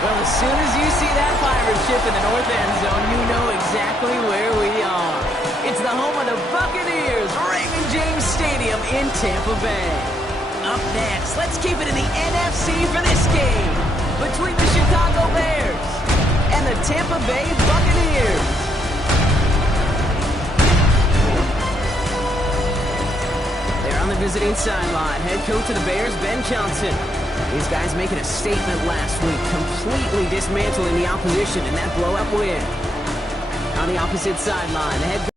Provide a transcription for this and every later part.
Well, as soon as you see that pirate ship in the north end zone, you know exactly where we are. It's the home of the Buccaneers, Raymond James Stadium in Tampa Bay. Up next, let's keep it in the NFC for this game between the Chicago Bears and the Tampa Bay Buccaneers. They're on the visiting sideline. Head coach of the Bears, Ben Johnson. These guys making a statement last week, completely dismantling the opposition in that blowout win. On the opposite sideline, the head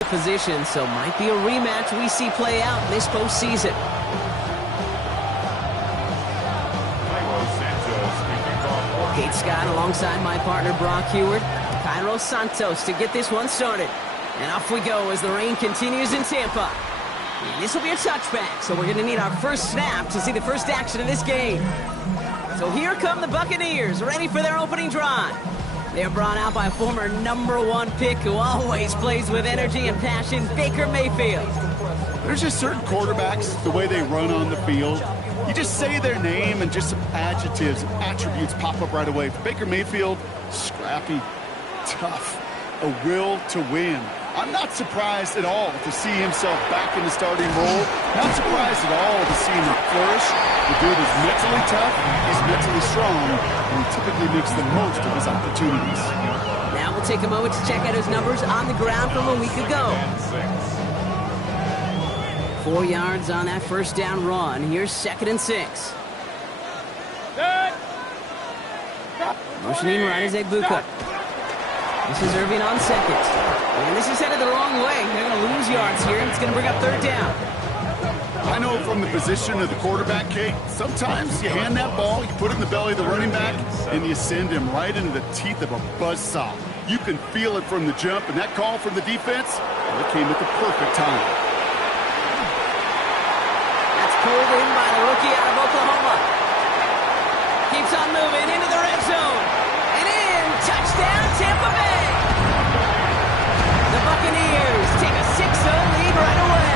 position, so might be a rematch we see play out this postseason. Kate Scott alongside my partner Brock Heward. Cairo Santos to get this one started. And off we go as the rain continues in Tampa. And this will be a touchback, so we're going to need our first snap to see the first action of this game. So here come the Buccaneers, ready for their opening drive. They're brought out by a former #1 pick who always plays with energy and passion, Baker Mayfield. There's just certain quarterbacks, the way they run on the field. You just say their name and just some adjectives and attributes pop up right away. For Baker Mayfield, scrappy, tough, a will to win. I'm not surprised at all to see himself back in the starting role. Not surprised at all to see him flourish. The dude is mentally tough, he's mentally strong, and he typically makes the most of his opportunities. Now we'll take a moment to check out his numbers on the ground from a week ago. 4 yards on that first down run. Here's 2nd and 6. Motioning right as Egbuka. This is Irving on 2nd. And this is headed the wrong way. They're going to lose yards here, and it's going to bring up 3rd down. I know from the position of the quarterback, Kate, sometimes you hand that ball, you put it in the belly of the running back, and you send him right into the teeth of a buzzsaw. You can feel it from the jump, and that call from the defense, it came at the perfect time. That's pulled in by the rookie out of Oklahoma. Keeps on moving into the red zone. And in, touchdown, Tampa Bay. The Buccaneers take a 6-0 lead right away.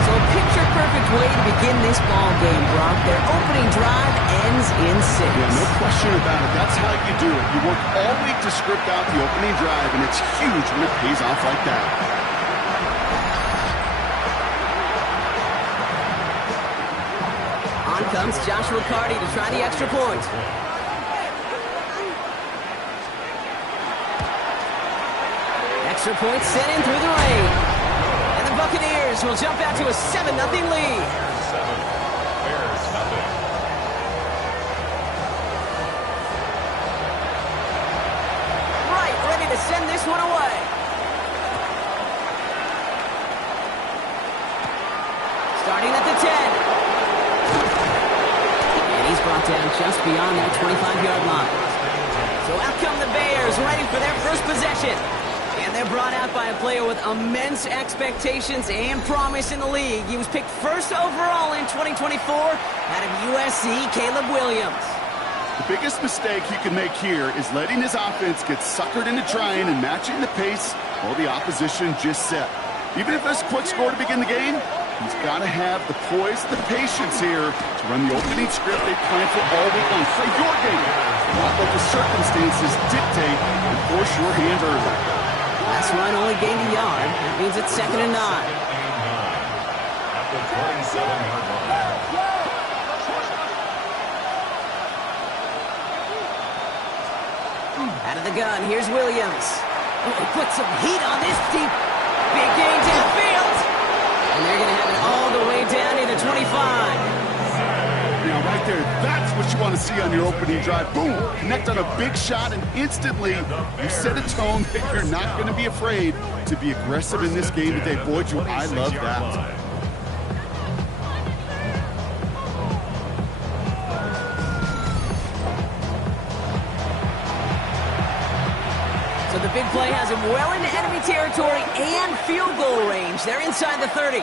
So a picture-perfect way to begin this ball game, Brock. Their opening drive ends in 6. Yeah, no question about it. That's how you do it. You work all week to script out the opening drive, and it's huge when it pays off like that. On comes Joshua Carty to try the extra point. Extra point sent in through the rain. And the Buccaneers will jump out to a 7-0 lead. Right, ready to send this one away. Starting at the 10. And he's brought down just beyond that 25-yard line. So out come the Bears, ready for their first possession. And they're brought out by a player with immense expectations and promise in the league. He was picked first overall in 2024 out of USC, Caleb Williams. The biggest mistake he can make here is letting his offense get suckered into trying and matching the pace while the opposition just set. Even if there's a quick score to begin the game, he's got to have the poise and the patience here to run the opening script they planned for all week long. Play your game, not let the circumstances dictate and force your hand early. Last run only gained a yard. That means it's 2nd and 9. Out of the gun, here's Williams. Oh, he put some heat on this deep. Big gain downfield. And they're going to have it all the way down to the 25. Now, right there, that's what you want to see on your opening drive. Boom! Connect on a big shot, and instantly you set a tone that you're not going to be afraid to be aggressive in this game today. Boy, do I love that. So the big play has him well into enemy territory and field goal range. They're inside the 30.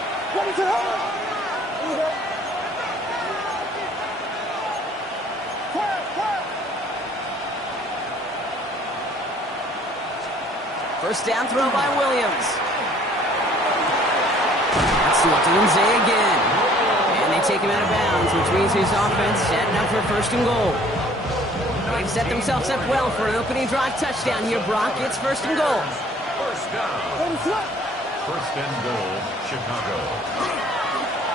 First down throw by Williams. That's to Dunze again. take him out of bounds, which means his offense setting up for first and goal. They've set themselves up well for an opening drive touchdown here, Brock. It's first and goal. First down. First and goal, Chicago.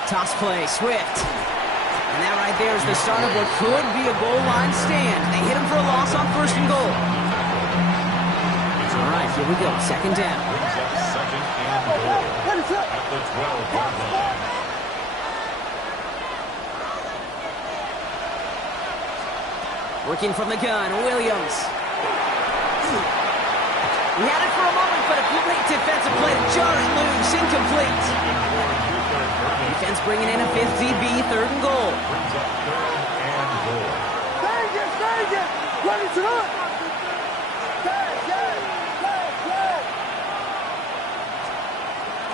Toss play, Swift. And that right there is the start of what could be a goal line stand. They hit him for a loss on first and goal. All right, here we go. Second down. Brings up second and goal at the 12-yard line. Working from the gun, Williams. He had it for a moment, but a great defensive play to jar it loose. Incomplete. Defense bringing in a fifth DB, third and goal. Brings up third and goal. Stage it! Ready to run!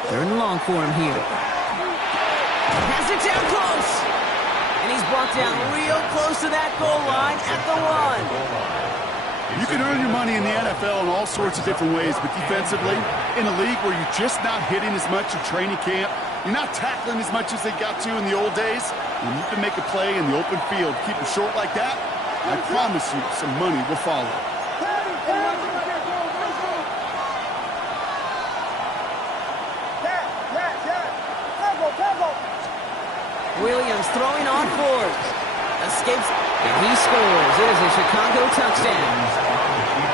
Third and long for him here. Has it down close. And he's brought down real close to that goal line at the 1. You can earn your money in the NFL in all sorts of different ways, but defensively, in a league where you're just not hitting as much in training camp, you're not tackling as much as they got to in the old days, when you can make a play in the open field, keep it short like that, I promise you some money will follow. Williams throwing on fourth. Escapes, and he scores. It is a Chicago touchdown.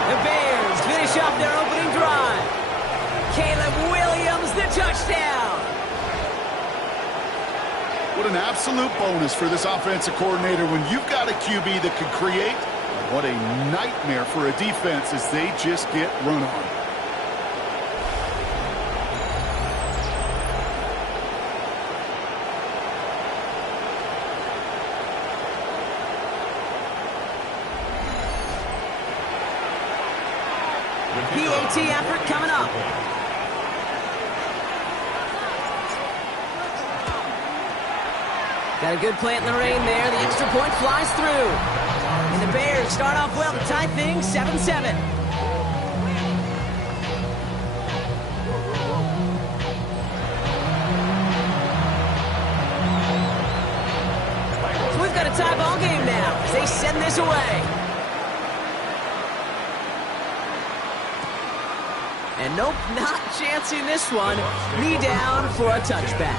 The Bears finish off their opening drive. Caleb Williams, the touchdown. What an absolute bonus for this offensive coordinator when you've got a QB that can create. What a nightmare for a defense as they just get run on. PAT effort coming up. Got a good plant in the rain there. The extra point flies through. And the Bears start off well to tie things 7-7. So we've got a tie ball game now as they send this away. And nope, not chancing this one. Knee down for a touchback.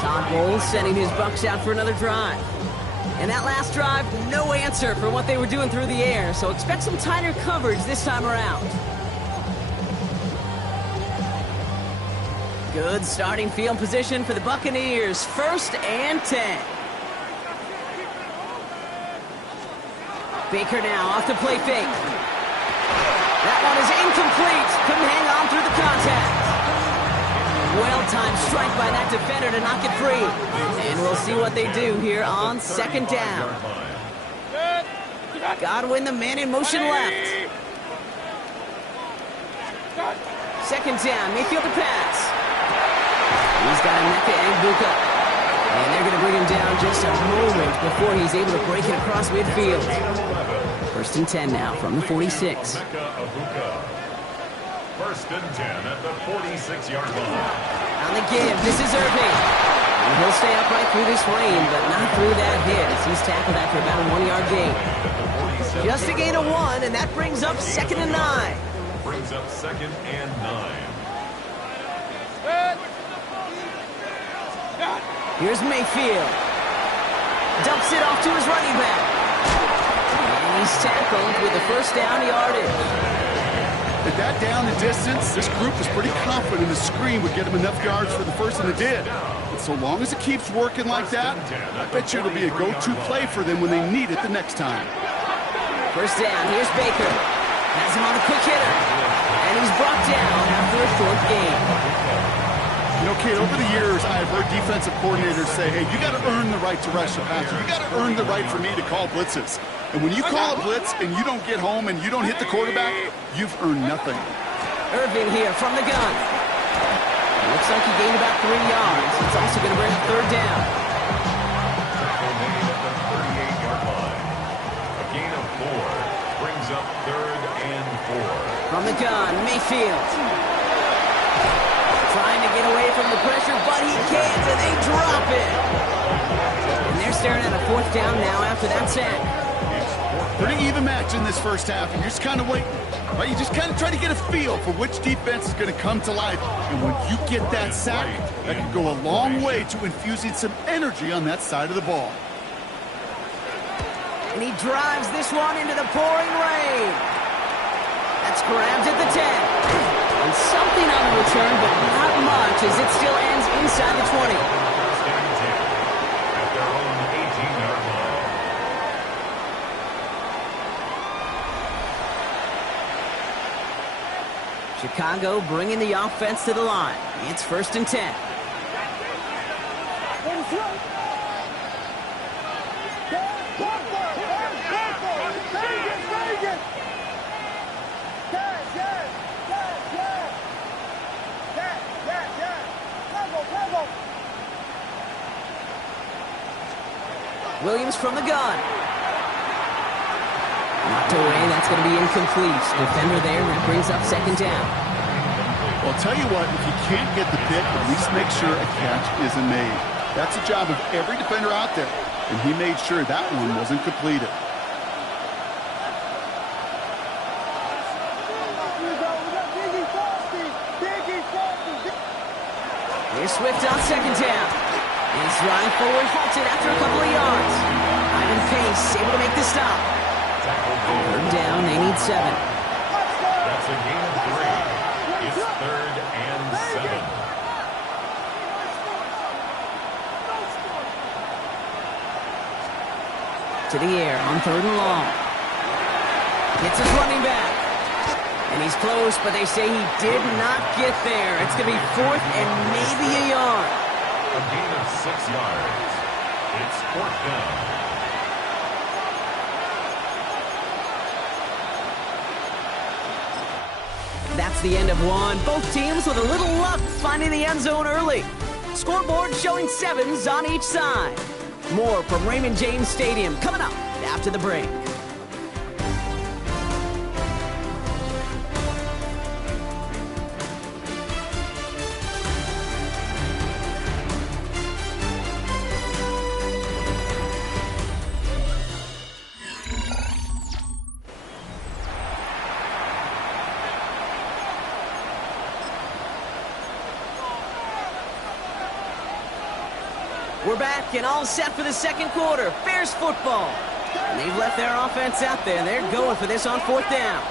Todd Bowles sending his Bucks out for another drive. And that last drive, no answer for what they were doing through the air, so expect some tighter coverage this time around. Good starting field position for the Buccaneers. 1st and 10. Baker now off the play fake. That one is incomplete. Couldn't hang on through the contact. Well-timed strike by that defender to knock it free. And we'll see what they do here on 2nd down. Godwin, the man in motion left. 2nd down, Mayfield to pass. He's got Emeka and Buka. And they're going to bring him down just a moment before he's able to break it across midfield. 1st and 10 now from the 46. 1st and 10 at the 46-yard line. On the give, this is Irving. And he'll stay upright through this rain, but not through that hit as he's tackled after about a 1-yard gain. Just a gain of 1, and that brings up 2nd and 9. Brings up 2nd and 9. Here's Mayfield. Dumps it off to his running back. And he's tackled with the 1st down yardage. At that down and distance, this group was pretty confident the screen would get them enough yards for the first, and it did. But so long as it keeps working like that, I bet you it'll be a go-to play for them when they need it the next time. 1st down, here's Baker. Has him on the quick hitter. And he's brought down after a short gain. You know, kid, over the years, I've heard defensive coordinators say, hey, you got to earn the right to rush the passer. You got to earn the right for me to call blitzes. And when you call a blitz and you don't get home and you don't hit the quarterback, you've earned nothing. Irving here from the gun. Looks like he gained about 3 yards. It's also going to bring up 3rd down. Tackle made at the 38-yard line. A gain of 4 brings up 3rd and 4. From the gun, Mayfield. Trying to get away from the pressure, but he can't, and they drop it. staring at a fourth down now after that sack. Pretty even match in this first half, and you're just kind of waiting. Right? You just kind of try to get a feel for which defense is going to come to life. And when you get that sack, that can go a long way to infusing some energy on that side of the ball. And he drives this one into the pouring rain. That's grabbed at the 10. And something on the return, but not much, as it still ends inside the 20. First and 10 at their own 18-yard line. Chicago bringing the offense to the line. It's 1st and 10. Williams from the gun. Knocked away. That's going to be incomplete. Defender there. That brings up 2nd down. Well, I'll tell you what, if you can't get the pick, at least make sure a catch isn't made. That's the job of every defender out there, and he made sure that one wasn't completed. Here's Swift on 2nd down. He's running forward, halted after a couple of yards. Ivan Pace able to make the stop. 3rd down, they need 7. That's a gain of 3. It's 3rd and 7. To the air on 3rd and long. It's his running back. And he's close, but they say he did not get there. It's going to be 4th and maybe a yard. A gain of 6 yards. It's 4th down. That's the end of one. Both teams with a little luck finding the end zone early. Scoreboard showing 7s on each side. More from Raymond James Stadium coming up after the break. We're back and all set for the 2nd quarter. Bears football. And they've left their offense out there. They're going for this on 4th down.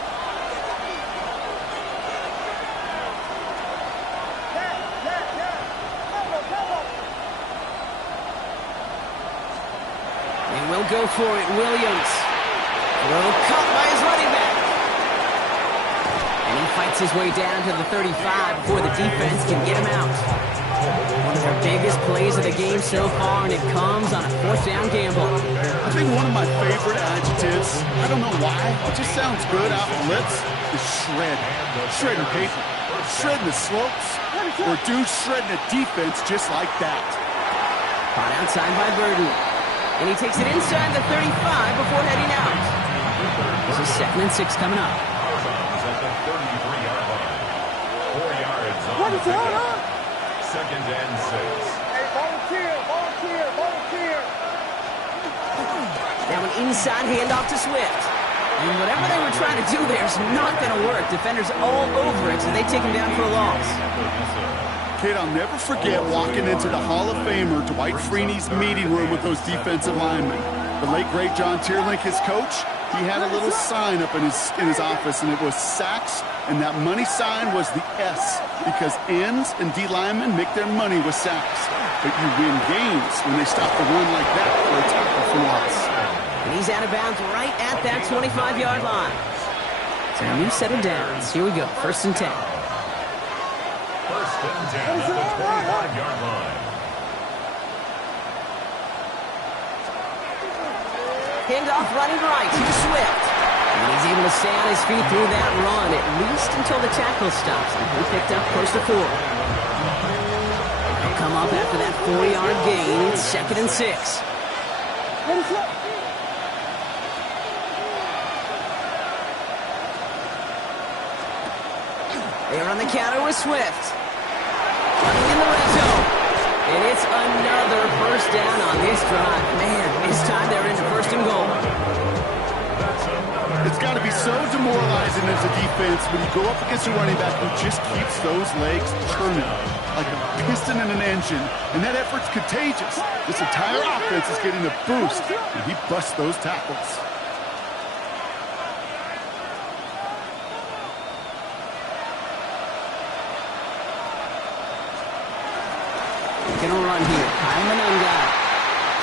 They will go for it. Williams. Well, caught by his running back. And he fights his way down to the 35 before the defense can get him out. One of their biggest plays of the game so far, and it comes on a 4th down gamble. I think one of my favorite adjectives, I don't know why, it just sounds good out of lips, is shred. Shredding paper, shredding the slopes, or do shredding a defense just like that. Caught outside by Burden. And he takes it inside the 35 before heading out. This is 2nd and 6 coming up. Is at the 33-yard line. 4 yards on the pickup. 2nd and 6. Hey, volunteer. Now an inside handoff to Swift. And whatever they were trying to do there is not going to work. Defenders all over it, so they take him down for a loss. Kid, I'll never forget walking into the Hall of Famer Dwight Freeney's meeting room with those defensive linemen. The late, great John Tierlink, his coach, he had a little sign up in his office, and it was sacks, and that money sign was the S, because ends and D linemen make their money with sacks. But you win games when they stop the run like that for a tackle for loss. And he's out of bounds right at that 25-yard line. So a new set of downs. Here we go, 1st and 10. 1st and 10 at the 25-yard line. Handoff running right to Swift. And he's able to stay on his feet through that run, at least until the tackle stops. And he picked up close to 4. He'll come up after that 4-yard gain. It's 2nd and 6. They're on the counter with Swift. Running in the red zone. And it's another first down on this drive. Man, this time they're into first and goal. It's got to be so demoralizing as a defense when you go up against a running back who just keeps those legs turning like a piston in an engine, and that effort's contagious. This entire offense is getting a boost, and he busts those tackles. Gonna run here. Kyle Manunga.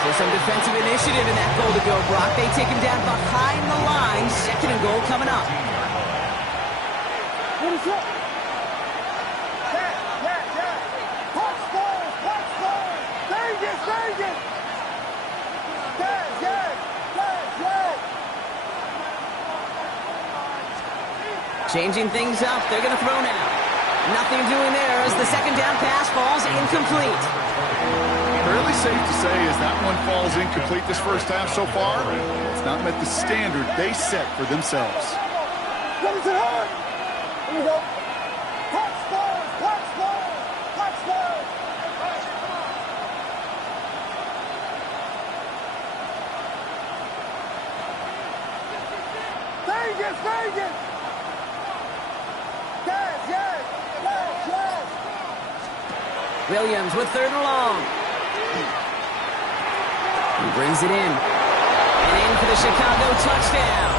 So some defensive initiative in that goal to go, Brock. They take him down behind the line. Second and goal coming up. What is up? Yeah. Punch forward. Vegas. Yeah. Changing things up. They're gonna throw now. Nothing doing there as the second down pass falls incomplete. Fairly safe to say as that one falls incomplete this first half so far, it's not met the standard they set for themselves. What is it hard? Here we go. Punch forward. Vegas. Yes. Williams with third and long. He brings it in. And in for the Chicago touchdown.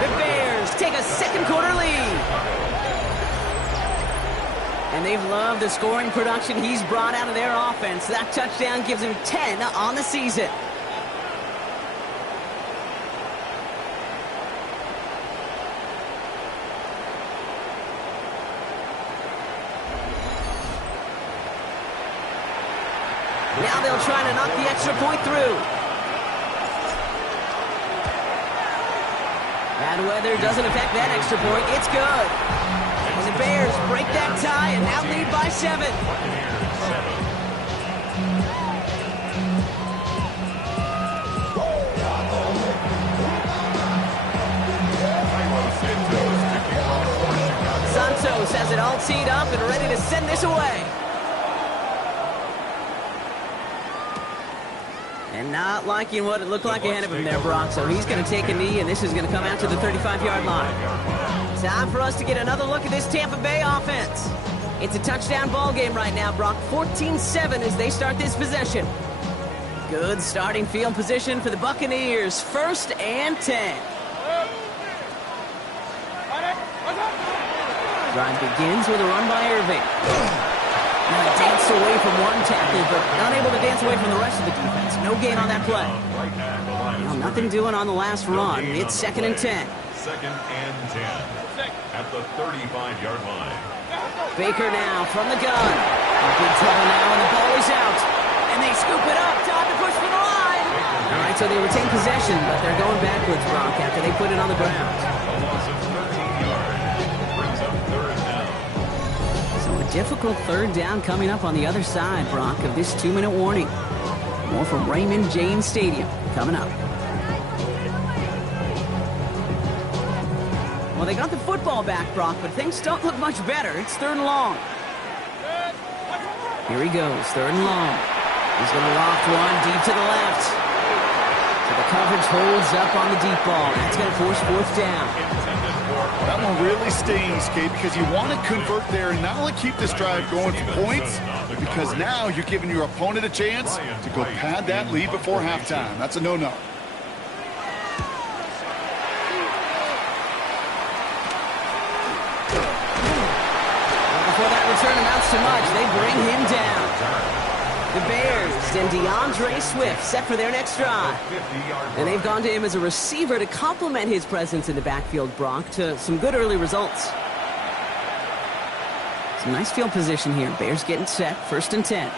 The Bears take a second quarter lead. And they've loved the scoring production he's brought out of their offense. That touchdown gives him 10 on the season. Now they'll try to knock the extra point through. Bad weather doesn't affect that extra point. It's good. And the Bears break that tie and now lead by 7. Santos has it all teed up and ready to send this away. And not liking what it looked like ahead of him there, Brock. So he's going to take a knee, and this is going to come out to the 35-yard line. Time for us to get another look at this Tampa Bay offense. It's a touchdown ball game right now, Brock. 14-7 as they start this possession. Good starting field position for the Buccaneers. First and 10. Drive begins with a run by Irving. Danced away from one tackle, but unable to dance away from the rest of the defense. No gain on that play. Well, nothing doing on the last run. It's second and 10. Second and 10 at the 35-yard line. Baker now from the gun. In big trouble now, and the ball is out. And they scoop it up. Time to push for the line. All right, so they retain possession, but they're going backwards, Brock, after they put it on the ground. A loss of 13 yards brings up third down. So a difficult third down coming up on the other side, Brock, of this 2-minute warning. More from Raymond James Stadium coming up. Well, they got the football back, Brock, but things don't look much better. It's third and long. Here he goes, third and long. He's going to loft one deep to the left. So the coverage holds up on the deep ball. That's going to force fourth down. That one really stings, Kate, because you want to convert there and not only keep this drive going for points, because now you're giving your opponent a chance to go pad that lead before halftime. That's a no-no. Before that return amounts to much, they bring him down. The Bears and DeAndre Swift set for their next drive. And they've gone to him as a receiver to complement his presence in the backfield, Brock, to some good early results. Some nice field position here. Bears getting set, first and 10.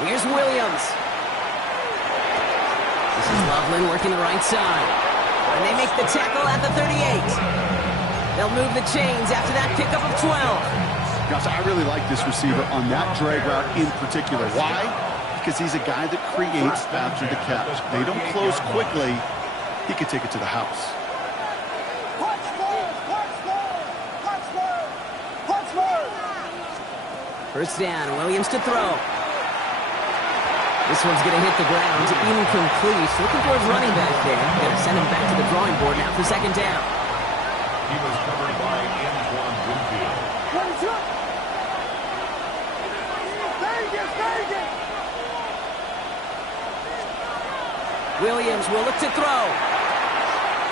Here's Williams. This is Loveland working the right side. And they make the tackle at the 38. They'll move the chains after that pickup of 12. Gosh, I really like this receiver on that drag route in particular. Why? Because he's a guy that creates after the catch. They don't close quickly. He could take it to the house. First down, Williams to throw. This one's going to hit the ground, incomplete. Looking for his running back there. Going to send him back to the drawing board now for second down. He was covered by Antoine Winfield. Williams will look to throw.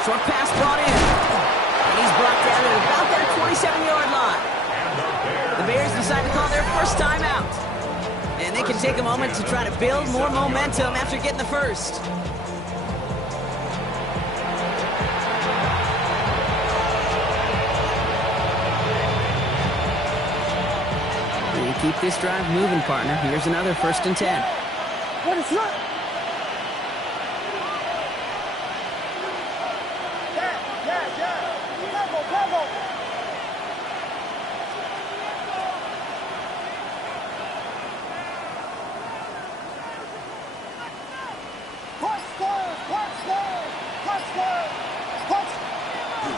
Short pass brought in. And he's brought down at about that 27-yard line. The Bears decide to call their first timeout. And they can take a moment to try to build more momentum after getting the first. You keep this drive moving, partner. Here's another 1st and 10. What is that?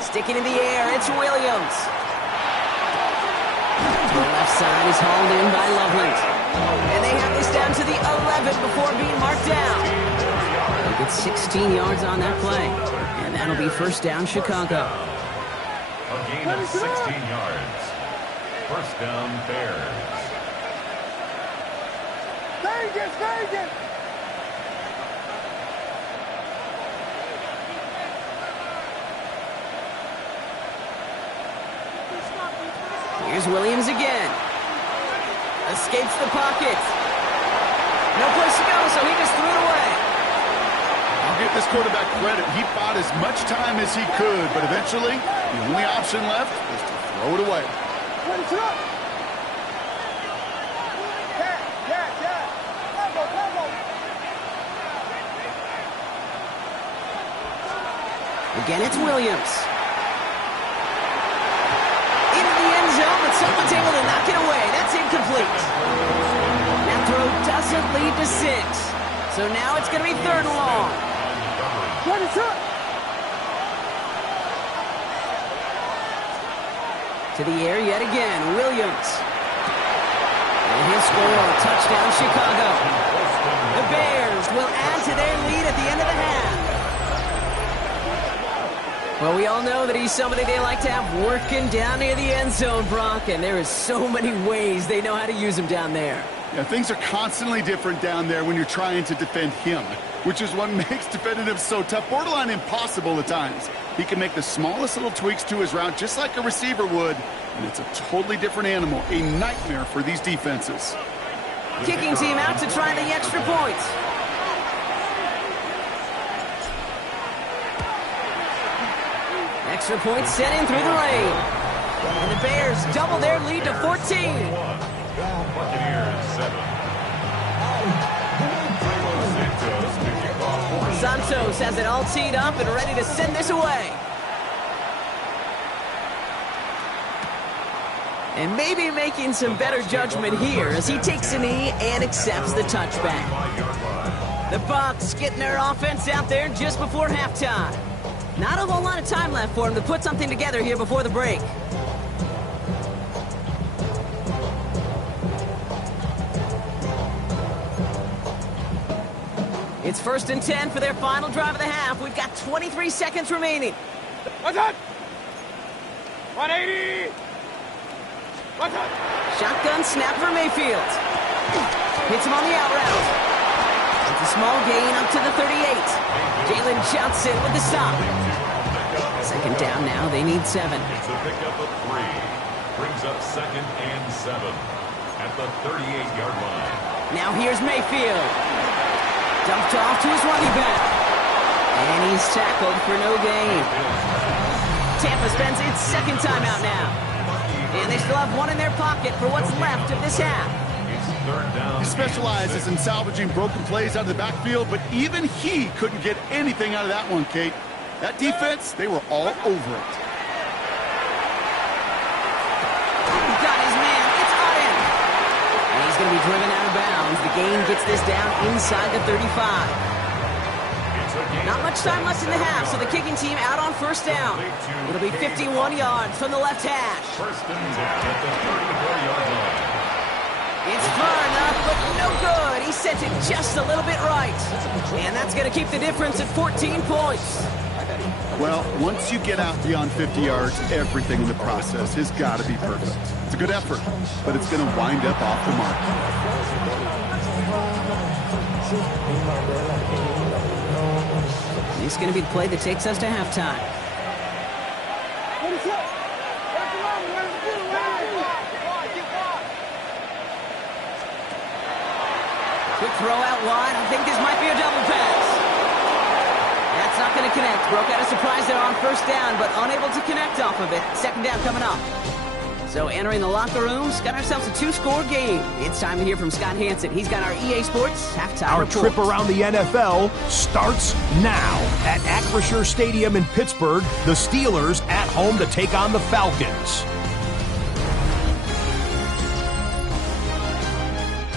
Sticking in the air, it's Williams. The left side is hauled in by Loveland. And they have this down to the 11 before being marked down. They get 16 yards on that play. And that'll be first down, Chicago. A gain of 16 yards. First down, Bears. Vegas! Here's Williams again. Escapes the pocket. No place to go, so he just threw it away. I'll give this quarterback credit. He bought as much time as he could, but eventually, the only option left was to throw it away. Again, it's Williams. Into the end zone, but someone's able to knock it away. That's incomplete. That throw doesn't lead to 6. So now it's going to be 3rd and long. To the air yet again, Williams. And he'll score. Touchdown, Chicago. The Bears will add to their lead at the end of the half. Well, we all know that he's somebody they like to have working down near the end zone, Brock, and there is so many ways they know how to use him down there. Yeah, things are constantly different down there when you're trying to defend him, which is what makes defending him so tough, borderline impossible at times. He can make the smallest little tweaks to his route just like a receiver would, and it's a totally different animal, a nightmare for these defenses. Kicking team out to try the extra point. Extra point set in through the lane. And the Bears double their lead to 14. Buccaneers 7. Santos has it all teed up and ready to send this away. And maybe making some better judgment here as he takes a knee and accepts the touchback. The Bucs getting their offense out there just before halftime. Not a whole lot of time left for him to put something together here before the break. It's 1st and 10 for their final drive of the half. We've got 23 seconds remaining. What's up? 180! What's up? Shotgun snap for Mayfield. Hits him on the out route. It's a small gain up to the 38. Jalen Johnson with the stop. Second down now. They need 7. It's a pickup of 3. Brings up 2nd and 7 at the 38-yard line. Now here's Mayfield. Dumped off to his running back. And he's tackled for no gain. Tampa spends its 2nd timeout now. And they still have 1 in their pocket for what's left of this half. He specializes in salvaging broken plays out of the backfield, but even he couldn't get anything out of that one, Kate. That defense, they were all over it. Got his man of bounds. The gain gets this down inside the 35. Not much time left in the half, so the kicking team out on first down. It'll be 51 yards from the left hash. First and 10 at the 34-yard line. It's far enough, but no good. He sent it just a little bit right. And that's going to keep the difference at 14 points. Well, once you get out beyond 50 yards, everything in the process has got to be perfect. It's a good effort, but it's going to wind up off the mark. This is going to be the play that takes us to halftime. Quick throw out wide. I think this might be a double pass. That's not going to connect. Broke out a surprise there on first down, but unable to connect off of it. Second down coming up. So entering the locker rooms, got ourselves a 2-score game. It's time to hear from Scott Hansen. He's got our EA Sports halftime Our report. trip around the NFL starts now. At Acrisure Stadium in Pittsburgh, the Steelers at home to take on the Falcons.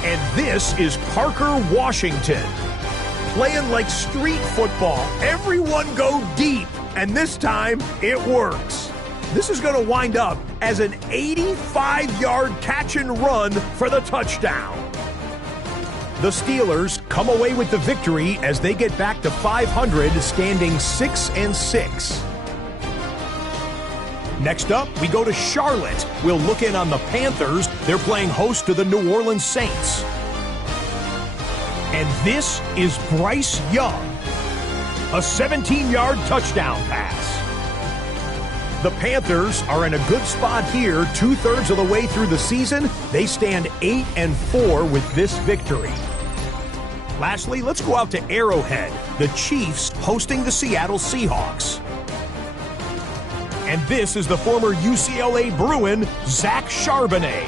And this is Parker, Washington. Playing like street football. Everyone go deep, and this time it works. This is going to wind up as an 85-yard catch and run for the touchdown. The Steelers come away with the victory as they get back to 500, standing 6-6. Next up, we go to Charlotte. We'll look in on the Panthers. They're playing host to the New Orleans Saints. And this is Bryce Young. A 17-yard touchdown pass. The Panthers are in a good spot here, 2/3 of the way through the season. They stand 8-4 with this victory. Lastly, let's go out to Arrowhead. The Chiefs hosting the Seattle Seahawks. And this is the former UCLA Bruin, Zach Charbonnet.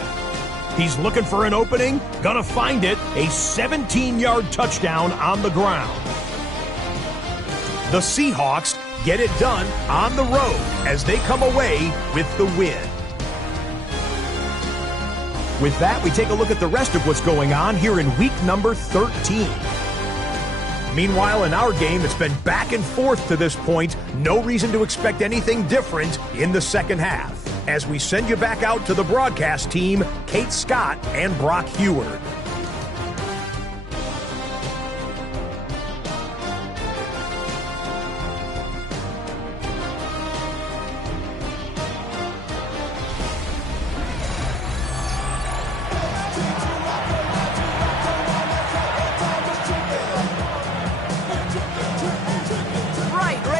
He's looking for an opening, gonna find it, a 17-yard touchdown on the ground. The Seahawks get it done on the road as they come away with the win. With that, we take a look at the rest of what's going on here in week number 13. Meanwhile, in our game, it's been back and forth to this point. No reason to expect anything different in the second half. As we send you back out to the broadcast team, Kate Scott and Brock Heward.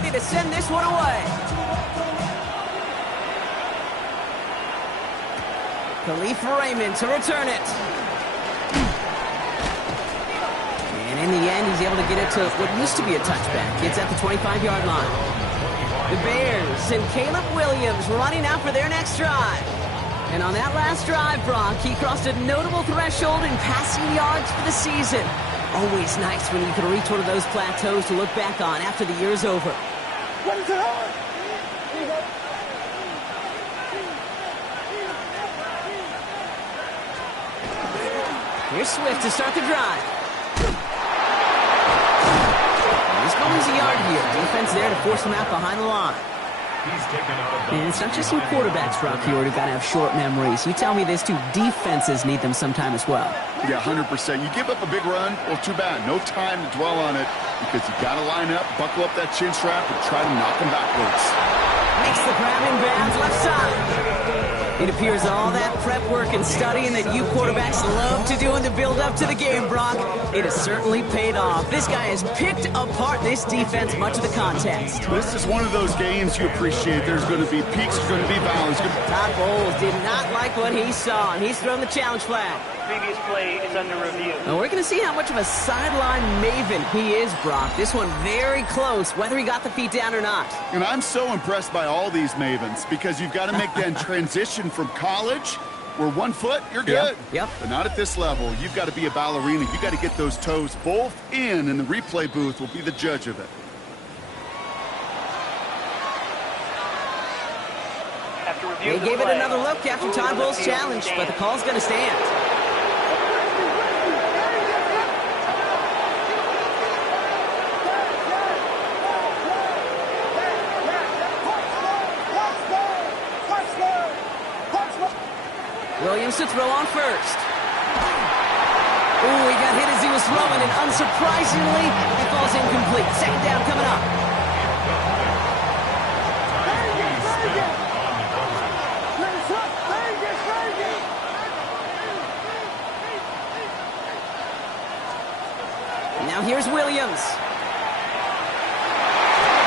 To send this one away. Khalif Raymond to return it. And in the end, he's able to get it to what used to be a touchback. It's at the 25-yard line. The Bears and Caleb Williams running out for their next drive. And on that last drive, Brock, he crossed a notable threshold in passing yards for the season. Always nice when you can reach one of those plateaus to look back on after the year's over. What is it on? Here's Swift to start the drive. He's going a yard here. Defense there to force him out behind the line. And it's not just some quarterbacks, Brock Heward, who've got to have short memories. You tell me this too, defenses need them sometime as well. Yeah, 100%. You give up a big run, well, too bad. No time to dwell on it because you got to line up, buckle up that chin strap, and try to knock them backwards. Makes the grab in bounds left side. It appears all that prep work and studying that you quarterbacks love to do in the build-up to the game, Brock, it has certainly paid off. This guy has picked apart this defense much of the contest. This is one of those games you appreciate. There's going to be peaks, there's going to be valleys. Todd Bowles did not like what he saw, and he's thrown the challenge flag. Previous play is under review. Well, we're going to see how much of a sideline maven he is, Brock. This one very close, whether he got the feet down or not. And I'm so impressed by all these mavens because you've got to make that transition from college where 1 foot, you're good. Yep. But not at this level. You've got to be a ballerina. You've got to get those toes both in, and the replay booth will be the judge of it. They gave it another look after Todd Bowles' challenge, but the call's going to stand. Williams to throw on first. Ooh, he got hit as he was throwing, and unsurprisingly, it falls incomplete. Second down coming up. Now here's Williams.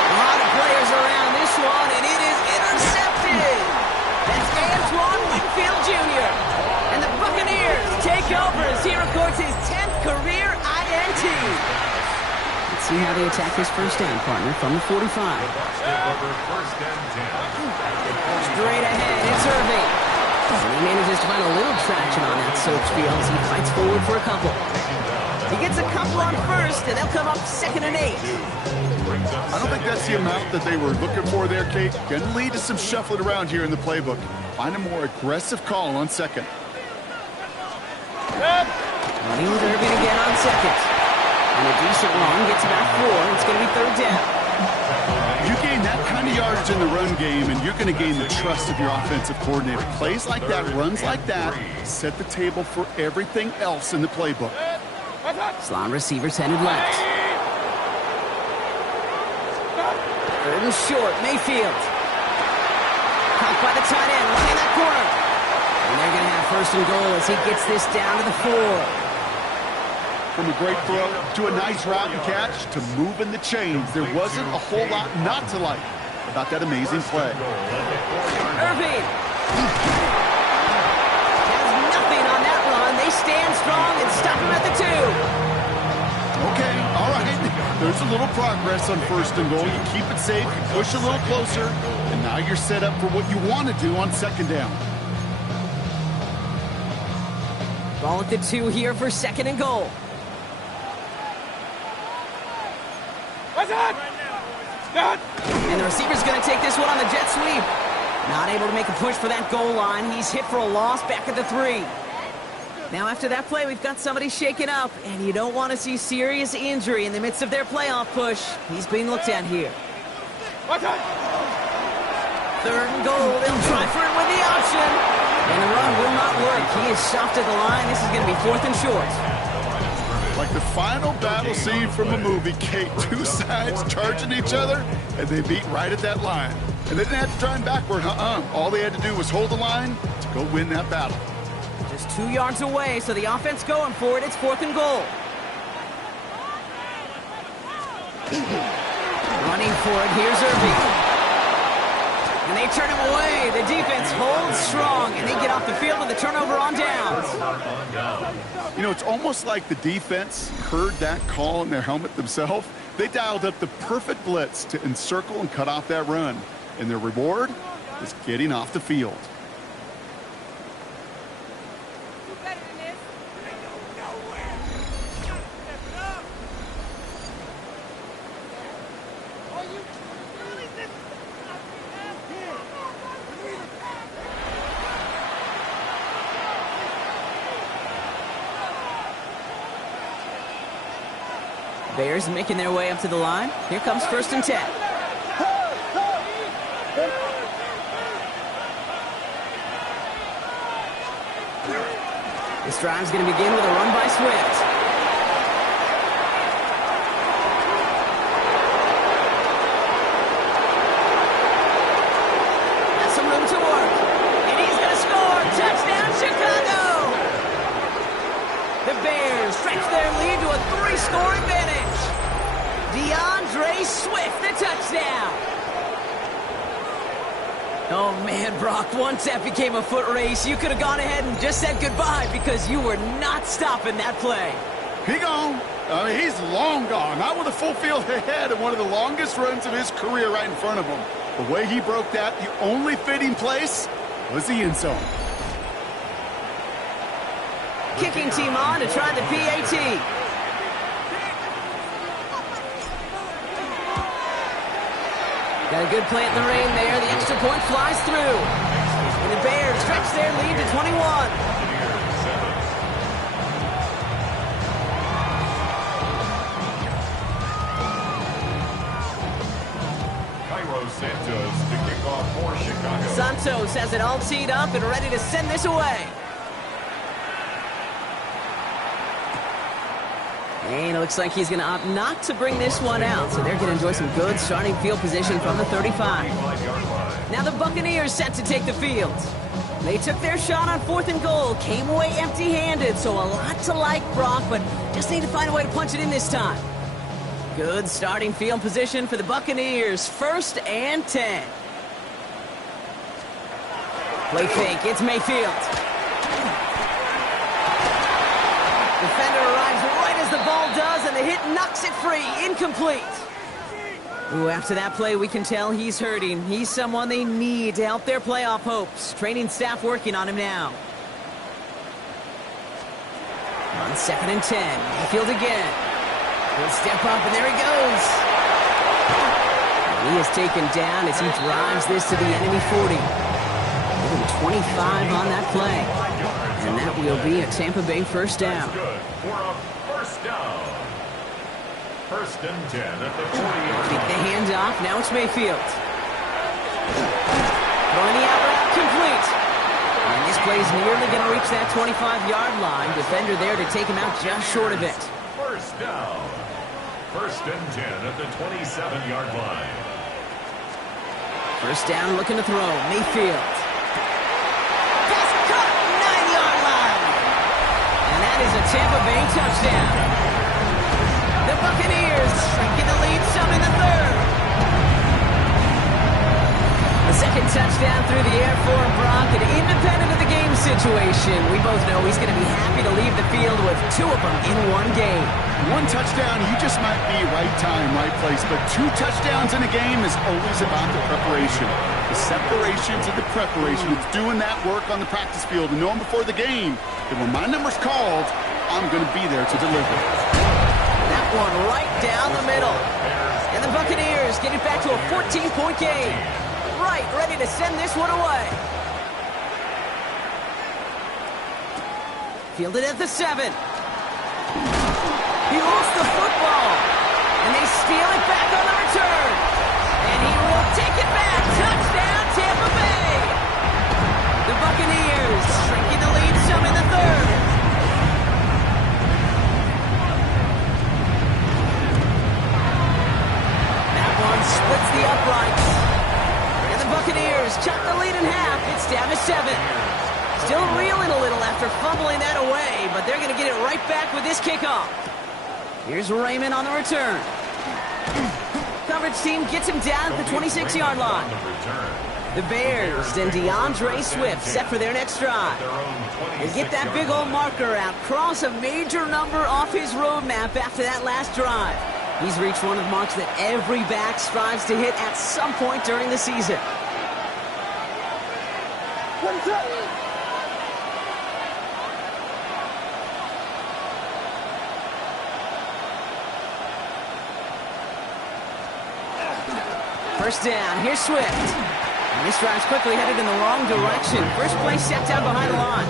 A lot of players around this one, and it is intercepted. That's Antoine Winfield Jr. And the Buccaneers take over as he records his 10th career INT. Let's see how they attack this first down, partner, from the 45. Straight ahead, it's Irving. And he manages to find a little traction on that Soaps field as he fights forward for a couple. He gets a couple on first, and they'll come up 2nd and 8. I don't think that's the amount that they were looking for there, Kate. Going to lead to some shuffling around here in the playbook. Find a more aggressive call on second. Running with Irving again on second. And a decent run gets about 4. It's going to be 3rd down. You gain that kind of yardage in the run game, and you're going to gain the trust of your offensive coordinator. Plays like that, runs like that, set the table for everything else in the playbook. Slot receivers headed left. 3rd and short, Mayfield. Caught by the tight end, running that corner. And they're going to have 1st and goal as he gets this down to the 4. From a great throw to a nice route and catch to moving the chains. There wasn't a whole lot not to like about that amazing play. Irving has nothing on that run. They stand strong and stop him at the 2. Okay, all right. There's a little progress on 1st and goal. You keep it safe, you push a little closer, and now you're set up for what you want to do on 2nd down. Ball at the 2 here for 2nd and goal. And the receiver's going to take this one on the jet sweep. Not able to make a push for that goal line. He's hit for a loss back at the 3. Now after that play, we've got somebody shaken up, and you don't want to see serious injury in the midst of their playoff push. He's being looked at here. 3rd and goal. They'll try for it with the option. And the run will not work. He is stopped at the line. This is going to be 4th and short. Like the final battle scene from a movie, Kate. 2 sides charging each other, and they meet right at that line. And they didn't have to drive backward, All they had to do was hold the line to go win that battle. Just 2 yards away, so the offense going for it. It's 4th and goal. Running for it, here's Irving. And they turn him away. The defense holds strong, and they get off the field with a turnover on downs. You know, it's almost like the defense heard that call in their helmet themselves. They dialed up the perfect blitz to encircle and cut off that run. And their reward is getting off the field. Bears making their way up to the line. Here comes 1st and 10. This drive's going to begin with a run by Swift. Got some room to work. And he's going to score. Touchdown, Chicago! The Bears stretch their lead to a 3-score advantage. DeAndre Swift, the touchdown. Oh, man, Brock, once that became a foot race, you could have gone ahead and just said goodbye because you were not stopping that play. He gone. I mean, he's long gone. Not with a full field ahead and one of the longest runs of his career right in front of him. The way he broke that, the only fitting place was the end zone. Kicking team on to try the PAT. Got a good play at the rain there. The extra point flies through. And the Bears stretch their lead to 21. Santos to kick off for Chicago. Santos has it all teed up and ready to send this away. And it looks like he's going to opt not to bring this one out, so they're going to enjoy some good starting field position from the 35. Now the Buccaneers set to take the field. They took their shot on 4th and goal, came away empty-handed, so a lot to like, Brock, but just need to find a way to punch it in this time. Good starting field position for the Buccaneers, 1st and 10. Play fake, it's Mayfield. Defender arrives right as the ball does, and the hit knocks it free, incomplete. Ooh, after that play, we can tell he's hurting. He's someone they need to help their playoff hopes. Training staff working on him now. On 2nd and 10, Mayfield again. He'll step up, and there he goes. He is taken down as he drives this to the enemy 40. Give him 25 on that play. And that will be a Tampa Bay first down. Good for a first down. 1st and 10 at the 40-yard Take the line. handoff. Now it's Mayfield. Throwing the out route complete. And this play is nearly going to reach that 25-yard line. Defender there to take him out just short of it. First down. 1st and 10 at the 27-yard line. First down, looking to throw. Mayfield. Pass caught, 9-yard line. And that is a Tampa Bay touchdown. The Buccaneers shrinking the lead some in the 3rd. The second touchdown through the air for Brock, and independent of the game situation, we both know he's going to be happy to leave the field with 2 of them in one game. 1 touchdown, you just might be right time, right place. But 2 touchdowns in a game is always about the preparation. The separation to the preparation. It's doing that work on the practice field and knowing before the game that when my number's called, I'm going to be there to deliver. That one right down the middle. And the Buccaneers get it back to a 14-point game. Right, ready to send this one away. Fielded at the 7. He lost the football. And they steal it back on the return. And he will take it back. Touchdown, Tampa Bay. The Buccaneers shrinking the lead some in the 3rd. Splits the uprights. And the Buccaneers chop the lead in half. It's down to 7. Still reeling a little after fumbling that away, but they're going to get it right back with this kickoff. Here's Raymond on the return. Coverage team gets him down at the 26-yard line. The Bears and DeAndre Swift set for their next drive. They get that big old marker out, cross a major number off his roadmap after that last drive. He's reached one of the marks that every back strives to hit at some point during the season. First down, here's Swift. And this drive's quickly headed in the wrong direction. First play set down behind the line.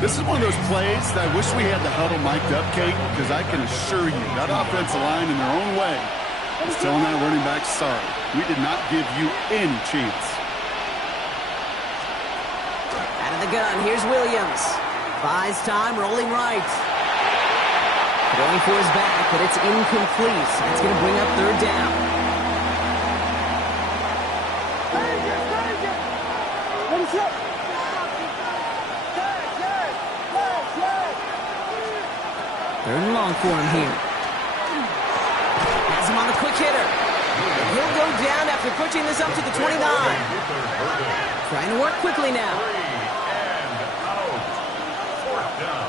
This is one of those plays that I wish we had the huddle mic'd up, Kate, because I can assure you that offensive line in their own way is telling that running back, sorry, we did not give you any chance. Out of the gun, here's Williams. Buys time, rolling right. Going for his back, but it's incomplete. That's going to bring up 3rd down. Third and long for him here. Has him on the quick hitter. He'll go down after pushing this up to the 29. Trying to work quickly now. 3 and out. 4th down.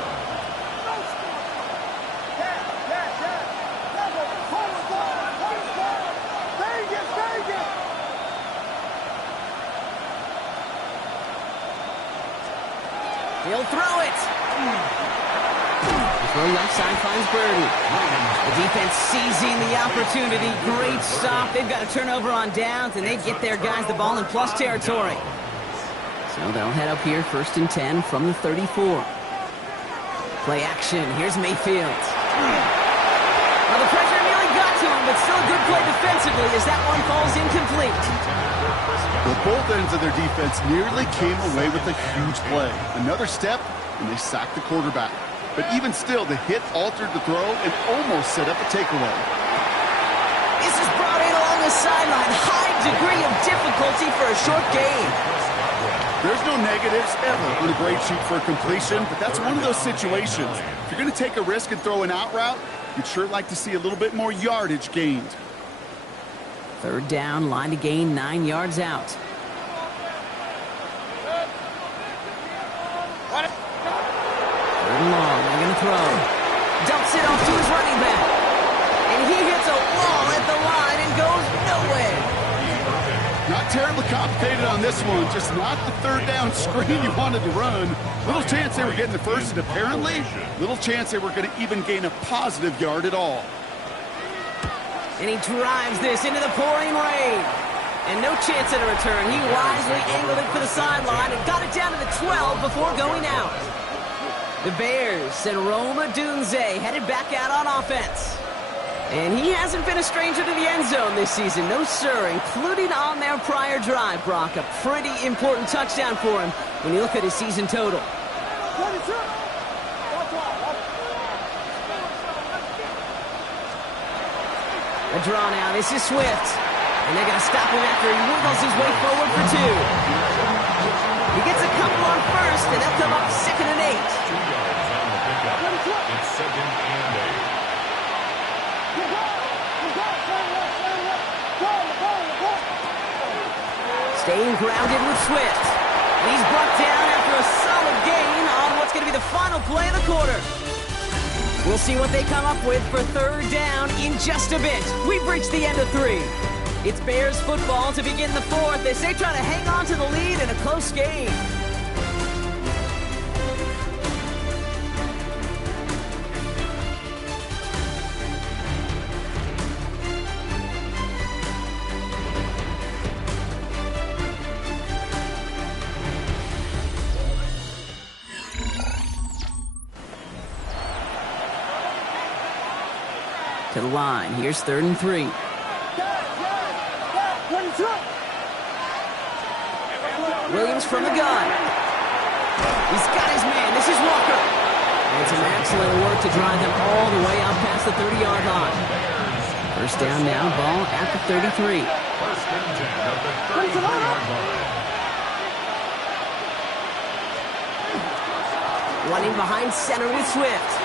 He'll throw it. The throw left side finds Birdie. The defense seizing the opportunity. Great stop. They've got a turnover on downs, and they get their guys the ball in plus territory. So they'll head up here 1st and 10 from the 34. Play action. Here's Mayfield. Well, the pressure nearly got to him. but still a good play defensively as that one falls incomplete. Well, both ends of their defense nearly came away with a huge play. Another step, and they sacked the quarterback. But even still, the hit altered the throw and almost set up a takeaway. This is brought in along the sideline. High degree of difficulty for a short gain. There's no negatives ever on a great shoot for a completion, but that's one of those situations. If you're going to take a risk and throw an out route, you'd sure like to see a little bit more yardage gained. Third down, line to gain 9 yards out. Third and long, they're going to throw. Dumps it off to his running back. And he hits a wall at the line and goes nowhere. Not terribly complicated on this one, just not the third down screen you wanted to run. Little chance they were getting the first, and apparently, little chance they were going to even gain a positive yard at all. And he drives this into the pouring rain. And no chance at a return. He wisely angled it for the sideline and got it down to the 12 before going out. The Bears send Roma Dunze headed back out on offense. And he hasn't been a stranger to the end zone this season. No, sir, including on their prior drive, Brock. A pretty important touchdown for him when you look at his season total. A draw now. This is Swift. And they're going to stop him after he wiggles his way forward for 2. He gets a couple on first, and they'll come up 2nd and 8. 2 yards on the pickup. It's 2nd and 8. Staying grounded with Swift. He's brought down after a solid gain on what's going to be the final play of the quarter. We'll see what they come up with for third down in just a bit. We've reached the end of 3. It's Bears football to begin the 4th as they try to hang on to the lead in a close game. To the line. Here's 3rd and 3. Williams from the gun. He's got his man. This is Walker. And some excellent work to drive them all the way up past the 30-yard line. First down now, ball at the 33. First and 10 at the 33-yard line. Running behind center with Swift.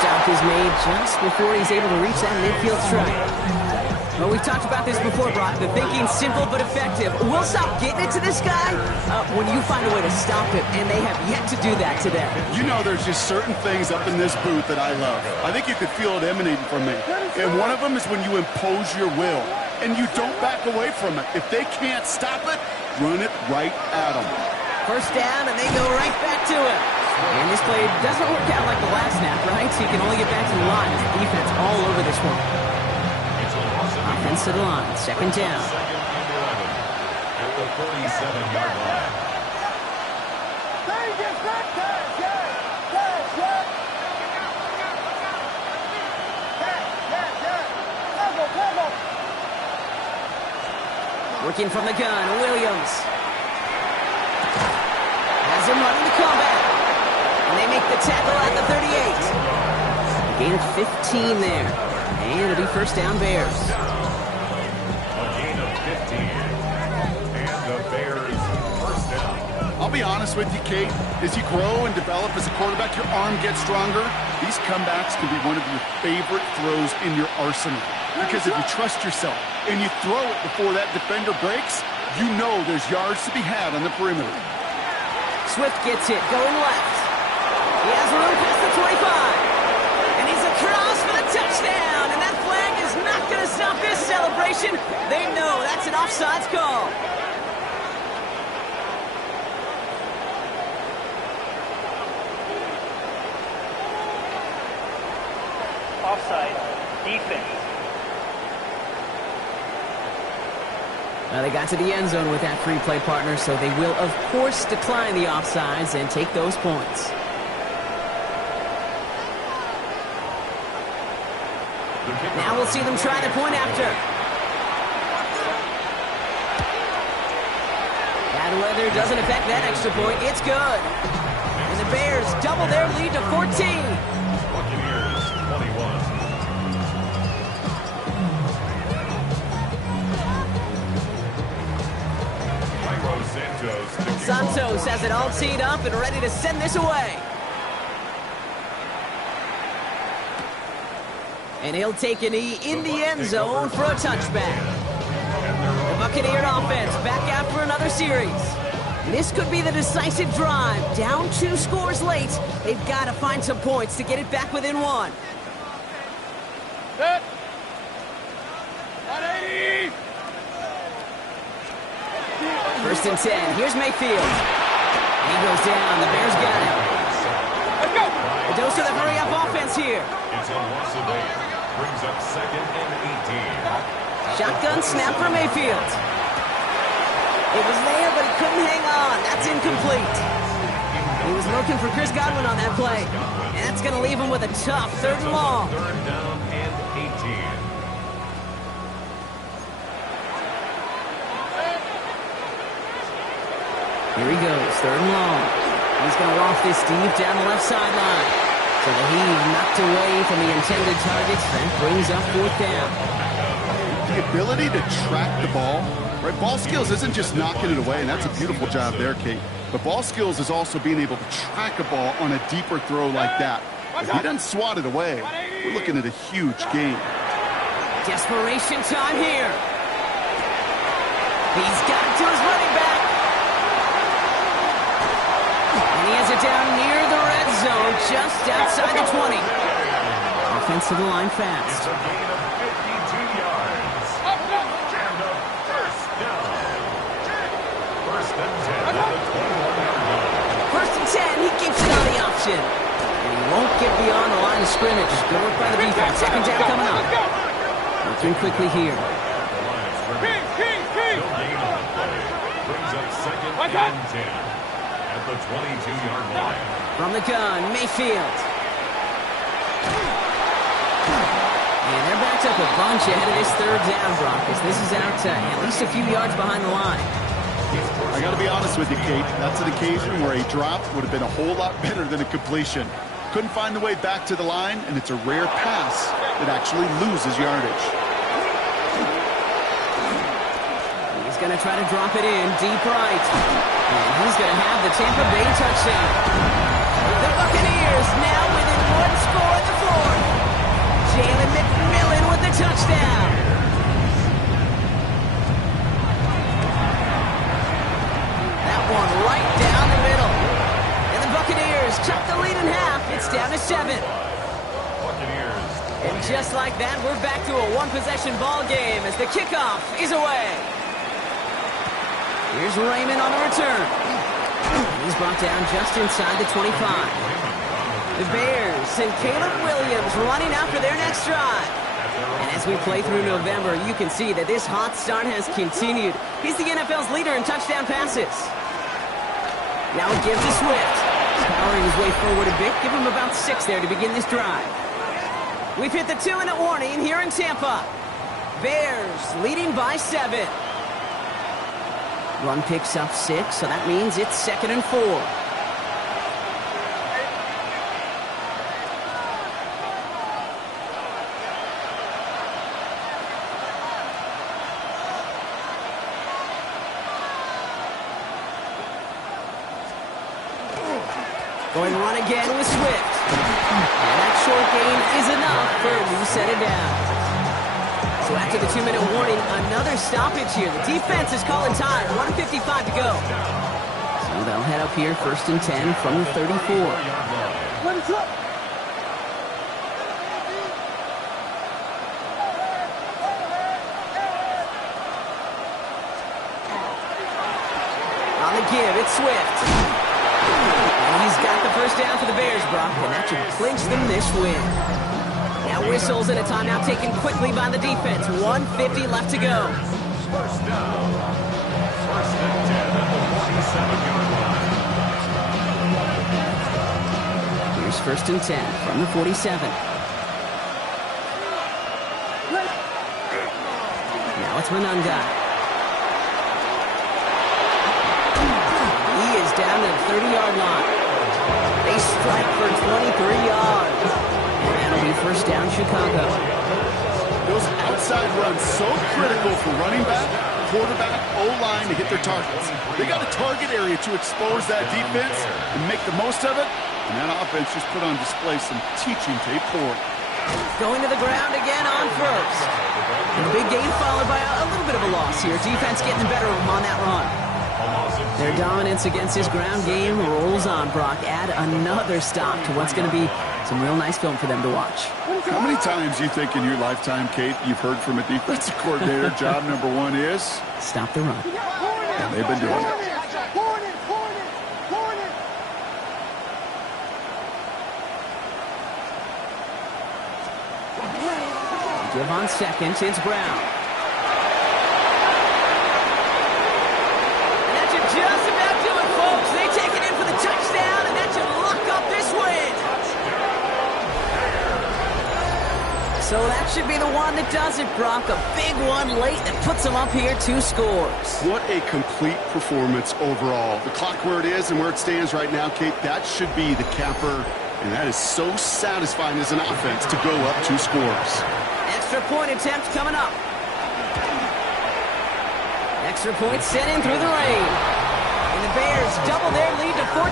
Stop is made just before he's able to reach that midfield strike. Well, we've talked about this before, Brock. The thinking's simple but effective. We'll stop getting it to this guy when you find a way to stop him, and they have yet to do that today. You know, there's just certain things up in this booth that I love. I think you could feel it emanating from me. And one of them is when you impose your will, and you don't back away from it. If they can't stop it, run it right at them. First down, and they go right back to it. And this play doesn't work out like the last snap, right? So you can only get back to the line. The defense all over this one. Offense to the line. 2nd down. 2nd and 11 at the 47-yard line. Working from the gun, Williams. Has him running the comeback. And they make the tackle at the 38. Gain of 15 there. And it'll be first down Bears. A gain of 15. And the Bears first down. I'll be honest with you, Kate. As you grow and develop as a quarterback, your arm gets stronger. These comebacks can be one of your favorite throws in your arsenal. Because if you trust yourself and you throw it before that defender breaks, you know there's yards to be had on the perimeter. Swift gets it, going left. He has room past the 25. And he's across for the touchdown. And that flag is not going to stop this celebration. They know that's an offsides call. Offside. Defense. They got to the end zone with that free play partner, so they will, of course, decline the offsides and take those points. Now we'll see them try the point after. Bad weather doesn't affect that extra point. It's good. And the Bears double their lead to 14. Buccaneers 21. Santos has it all teed up and ready to send this away. And he'll take a knee in the end zone for a touchback. The Buccaneer offense back after another series. This could be the decisive drive. Down 2 scores late. They've got to find some points to get it back within 1. Set. 180. First and 10. Here's Mayfield. He goes down. The Bears got him. Let's go. A dose of the hurry-up offense here. It's a loss of 8. Brings up 2nd and 18. Shotgun snap for Mayfield. It was there, but he couldn't hang on. That's incomplete. He was looking for Chris Godwin on that play. And that's going to leave him with a tough 3rd and long. 3rd down and 18. Here he goes, 3rd and long. He's going to loft this deep down the left sideline. So the heave knocked away from the intended targets. That brings up 4th down. The ability to track the ball, right? Ball skills isn't just knocking it away, and that's a beautiful job there, Kate. But ball skills is also being able to track a ball on a deeper throw like that. If he doesn't swat it away, we're looking at a huge gain. Desperation time here. He's got it to his running back. And he has it down near the red zone, just outside the 20. Offensive line fast. It's a gain of 52 yards. And a 1st down. 1st and 10 at the 21-yard line. 1st and 10, he keeps it on the option. And he won't get beyond the line of scrimmage. Good work by the defense. 2nd down coming up. Working quickly here. Still gain on the play. Brings up 2nd and 10. At the 22-yard line. From the gun, Mayfield. And they're backed up a bunch ahead of this 3rd down, Brock, as this is out at least a few yards behind the line. I got to be honest with you, Kate. That's an occasion where a drop would have been a whole lot better than a completion. Couldn't find the way back to the line, and it's a rare pass that actually loses yardage. He's going to try to drop it in deep right. And he's going to have the Tampa Bay touchdown. The Buccaneers now within 1 score at the 4th. Jalen McMillan with the touchdown. That one right down the middle. And the Buccaneers cut the lead in half. It's down to 7. Buccaneers. And just like that, we're back to a 1-possession ball game as the kickoff is away. Here's Raymond on the return. He's brought down just inside the 25. The Bears and Caleb Williams running out for their next drive. And as we play through November, you can see that this hot start has continued. He's the NFL's leader in touchdown passes. Now it gives to Swift. Powering his way forward a bit. Give him about 6 there to begin this drive. We've hit the 2-minute warning here in Tampa. Bears leading by 7. Run picks up 6, so that means it's 2nd and 4. Going to run again with Swift. And that short gain is enough for a set it down. So after the 2-minute warning, another stoppage here. The defense is calling time. 1:55 to go. So they'll head up here 1st and 10 from the 34. On the give, it's Swift. And he's got the 1st down for the Bears, Brock, and that should clinch them this win. Now whistles and a timeout taken quickly by the defense. 1:50 left to go. 1st down. 1st and 10 at the 47-yard line. Here's 1st and 10 from the 47. Manunga. He is down to the 30-yard line. They strike for 23 yards. And that'll be first down, Chicago. Those outside runs so critical for running back, quarterback, O-line to hit their targets. They got a target area to expose that defense and make the most of it. And that offense just put on display some teaching tape for it. Going to the ground again on first. And a big gain followed by a little bit of a loss here. Defense getting the better of them on that run. Their dominance against this ground game rolls on, Brock. Add another stop to what's going to be some real nice film for them to watch. How many times do you think in your lifetime, Kate, you've heard from a defensive coordinator, job number one is? Stop the run. And they've been doing it. Give on second, it's Brown. And that should just about do it, folks. They take it in for the touchdown, and that should lock up this win. So that should be the one that does it, Brock. A big one late that puts them up here 2 scores. What a complete performance overall. The clock where it is and where it stands right now, Kate, that should be the capper. And that is so satisfying as an offense to go up 2 scores. Extra point attempt coming up. Extra point sent in through the rain. And the Bears double their lead to 14.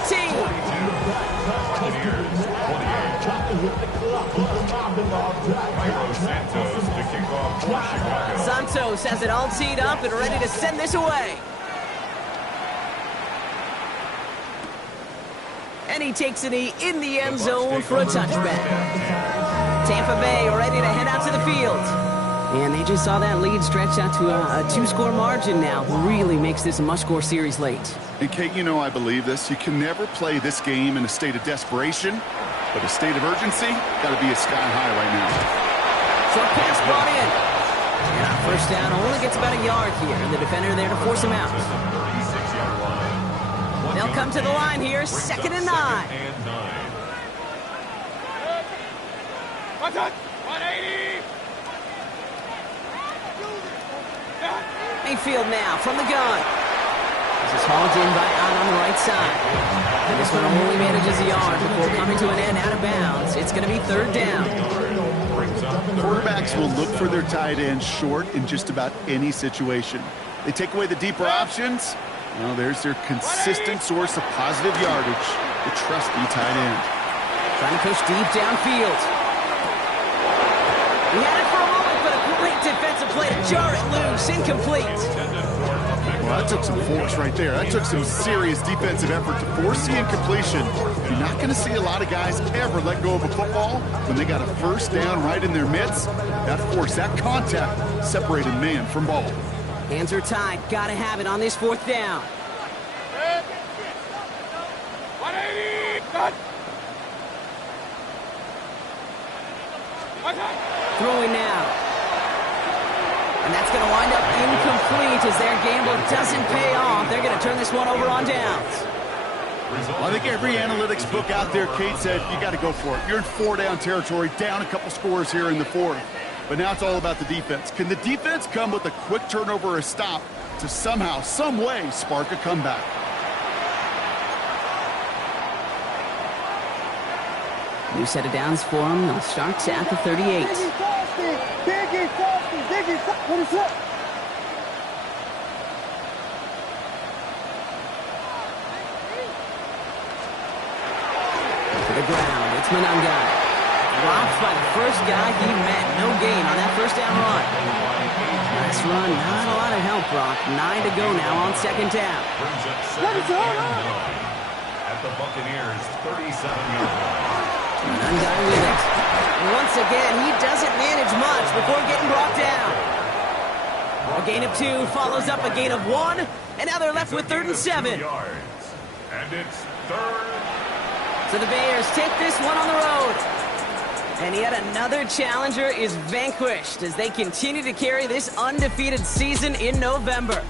Santos has it all teed up and ready to send this away. And he takes a knee in the end zone for a touchback. Tampa Bay ready to head out to the field. And they just saw that lead stretch out to a 2-score margin now. Really makes this a must-score series late. And Kate, you know I believe this. You can never play this game in a state of desperation, but a state of urgency got to be at sky high right now. Short pass brought in. And first down only gets about a yard here. And the defender there to force him out. They'll come to the line here, 2nd and 9. Mayfield now from the gun. This is hauled in by out on the right side. And this one only manages a yard before coming to an end out of bounds. It's going to be 3rd down. Quarterbacks will look for their tight end short in just about any situation. They take away the deeper options. Well, there's their consistent source of positive yardage, the trusty tight end. Trying to push deep downfield. He had it for a moment, but a great defensive play to jar it loose. Incomplete. Well, that took some force right there. That took some serious defensive effort to force the incompletion. You're not going to see a lot of guys ever let go of a football when they got a first down right in their midst. That force, that contact, separated man from ball. Hands are tied. Got to have it on this 4th down. Throwing now. And that's going to wind up incomplete as their gamble doesn't pay off. They're going to turn this one over on downs. Well, I think every analytics book out there, Kate, said you got to go for it. You're in 4-down territory, down a couple scores here in the 4th. But now it's all about the defense. Can the defense come with a quick turnover or a stop to somehow, some way, spark a comeback? New set of downs for them. They'll start at the 38. What is up? To the ground. It's Manunga. Dropped by the first guy he met. No gain on that first down run. Nice run. Not a lot of help, Brock. 9 to go now on 2nd down. At the Buccaneers, 37-yard line. Manunga with it. Once again, he doesn't manage much before getting brought down. A gain of 2 follows up a gain of 1, and now they're left with 3rd and 7. And it's 3rd. So the Bears take this one on the road. And yet another challenger is vanquished as they continue to carry this undefeated season in November.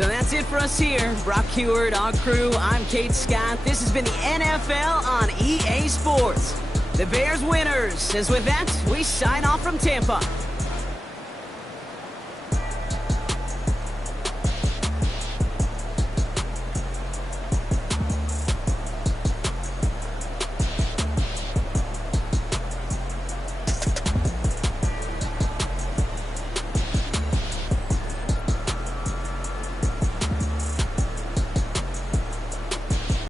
So that's it for us here. Brock Heward, our crew, I'm Kate Scott. This has been the NFL on EA Sports. The Bears winners. As with that, we sign off from Tampa.